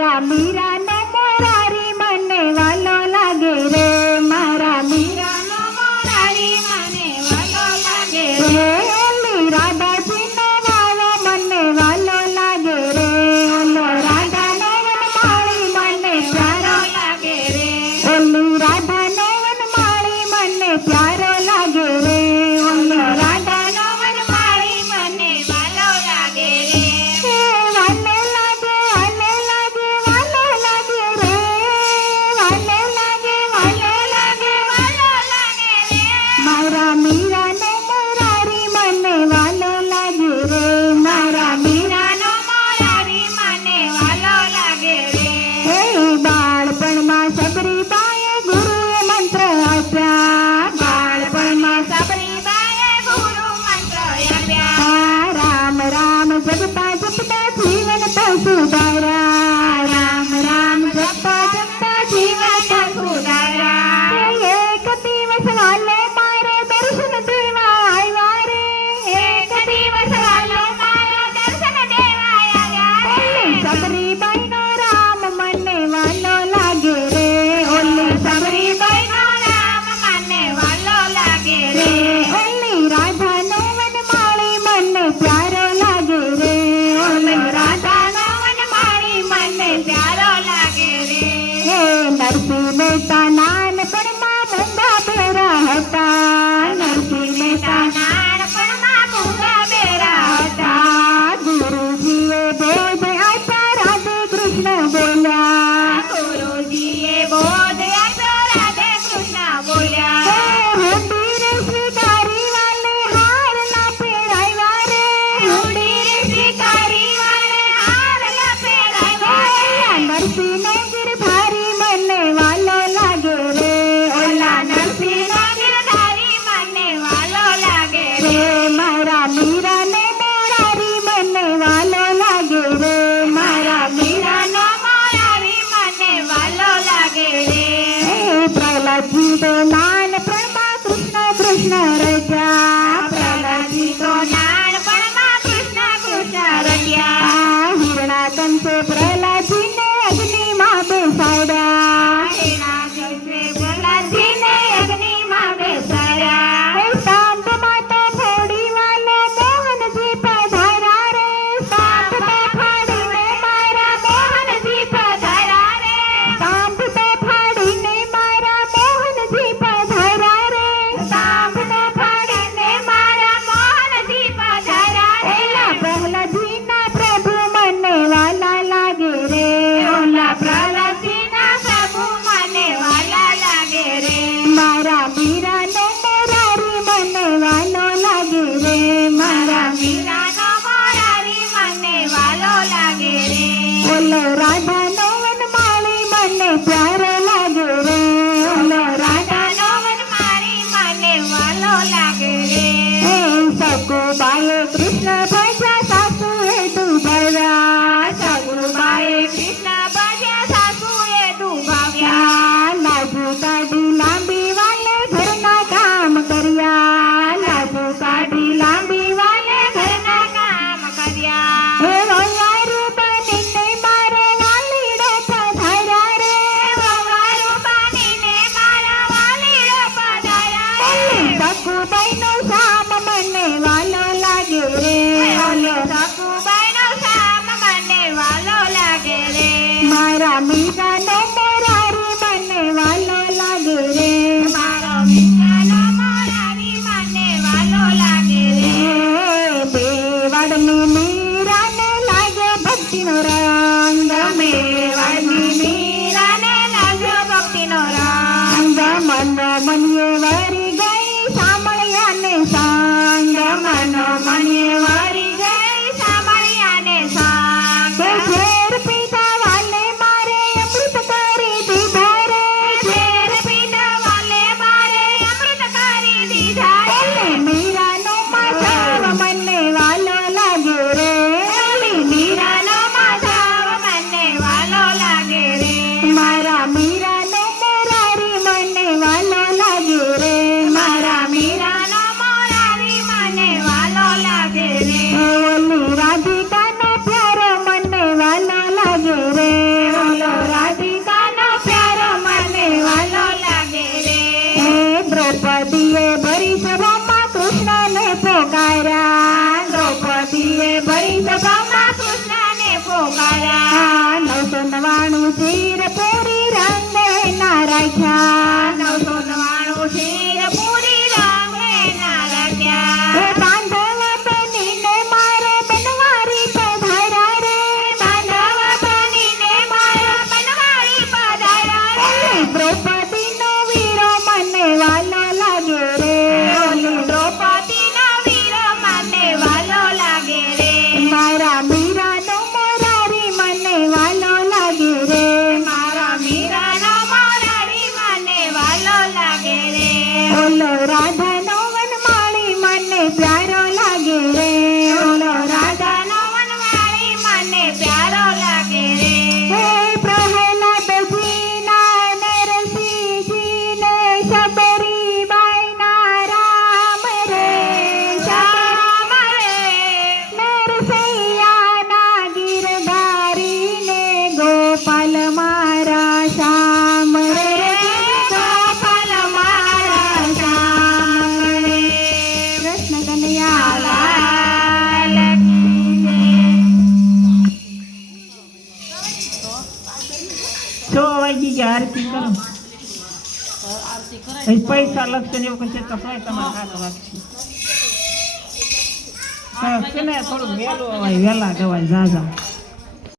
મારા મીરાનો મોરારી મને વાલો લાગે રે, મારા મીરાનો મોરારી મને વાલો લાગે રે, ઓલી રાધાજીનો વાલો મને વાલો લાગે રે, ઓલો રાધાનો વનમાળી મને પ્યારો લાગે રે, ઓલી રાધાનો વનમાળી મને પ્યારો લાગે રે, ઓલો રાધાનો વનમાળી મને વાલો લાગે રે, વાલો લાગે વાલો લાગે વાલો લાગે રે, વાલો લાગે વાલો લાગે વાલો લાગે રે, મારા મીરાનો મોરારી મને વાલો લાગે રે, મારા મીરાનો મોરારી મને વાલો લાગે રે, બાળપણમાં સબરીબાઈએ ગુરુએ મંત્ર આપ્યા, બાળપણમાં સબરીબાઈએ ગુરુ મંત્ર આપ્યા, રામ રામ જપતા જપતા જીવન તો સુધાર્યા, રામ રામ જપતા જપતા જીવન તો સુધાર્યા, એક દિવસ વાલો મારો દર્શન દેવા આવ્યા રે, એક દિવસ વાલો મારો દર્શન દેવા આવ્યા રે, સબરીબાઈનો રામ મને વાલો લાગે રે, ઓલી સબરીબાઈનો રામ મને વાલો લાગે રે, ઓલી રાધાનો વનમાળી મને પ્યારો લાગે રે, ઓલી રાધાનો વનમાળી મને પ્યારો લાગે રે, નરસિંહ મહેતા નાનપણમાં મૂંગા બેરા હતા, નરસિંહ મહેતા નાનપણમાં મૂંગા બેરા હતા, ગુરુજીએ બોધ આપ્યા રાધે કૃષ્ણ બોલ્યા, ગુરુજીએ બોધ આપ્યો રાધે કૃષ્ણ બોલ્યા, હુંડી રે સ્વીકારી વાલે હારના પહેરાવ્યા રે, હુંડી રે સ્વીકારી વાલે હારના પહેરાવ્યા રે, નરસિંહનો ગિરધારી મને વાલો લાગે રે, ઓલા નરસિંહનો ગિરધારી મને વાલો લાગે રે, મારા મીરાનો મોરારી મને વાલો લાગે રે, મારા મીરાનો મોરારી મને વાલો લાગે રે, પ્રહલાદજી તો નાનપણમાં કૃષ્ણ કૃષ્ણ રચ્યા, પ્રહલાદજી તો નાનપણમાં કૃષ્ણ કૃષ્ણ રચ્યા, હિરણાકંસે પ્રહલાદજીને અગ્નિમાં બેસાડ્યા, હિરણાકંસે પ્રહલાદજીને અગ્નિમાં બેસાડ્યા, સાંભમાં તો થોડી વાલો મોહનજી પધાર્યા રે, સાંભ તો ફાડીને મારા મોહનજી પધાર્યા રે, સાંભ તો ફાડીને મારા મોહનજી પધાર્યા રે, સાંભ તો ફાડીને મારા મોહનજી પધાર્યા રે, ઓલા પ્રહલાદજીના પ્રભુ મને વાલા લાગે રે, ઓલા પ્રહલાદજીના પ્રભુ મને વાલા લાગે રે, મારા મીરાનો મોરારી મને વાલો લાગે રે, મારા મીરાનો મોરારી મને વાલો લાગે રે, ઓલો રાધાનો વનમાળી મને પ્યારો લાગે રે, ઓલો રાધાનો વનમાળી મને વાલો લાગે રે, સગુબાઈએ કૃષ્ણ ભજ્યા સાસુએ દુભાવ્યા, સગુબાઈએ કૃષ્ણ ભજ્યા સાસુએ દુભાવ્યા, લાજુ કાઢી લાંબી વાલે ઘરના કામ કર્યા, લાજુ કાઢી લાંબી વાલે ઘરના કામ કર્યા, હે વવારું બનીને મારો વાલીડો પધાર્યા રે, વવારું બનીને મારા વાલીડો પધાર્યા રે, સગુબાઈનો શામ મને વાલો લાગે રે, ઓલો સગુબાઈનો શામ મને વાલો લાગે રે, મારા મીરાનો મોરારી મને વાલો લાગે રે, મારો મીરાનો મોરારી મને વાલો લાગે રે, બેવાડની મીરાને લાગ્યો ભક્તિનો રંગ, બેવાડની મીરાને લાગ્યો ભક્તિનો રંગ, મનો મનીએ વરી ગઈ સાંભળ્યાને સાંગ, મનો મનીએ વરી ગઈ સાંભળ્યાને સાંગ, ઝેર પીધા વાલે મારે અમૃત આરતી કરો એ પૈસા લખશે ને એવું કશે તો ભાઈ તમારે હાથ વાગશે સરસ છે ને થોડુંક વહેલું અવાય વહેલા ગવાય જા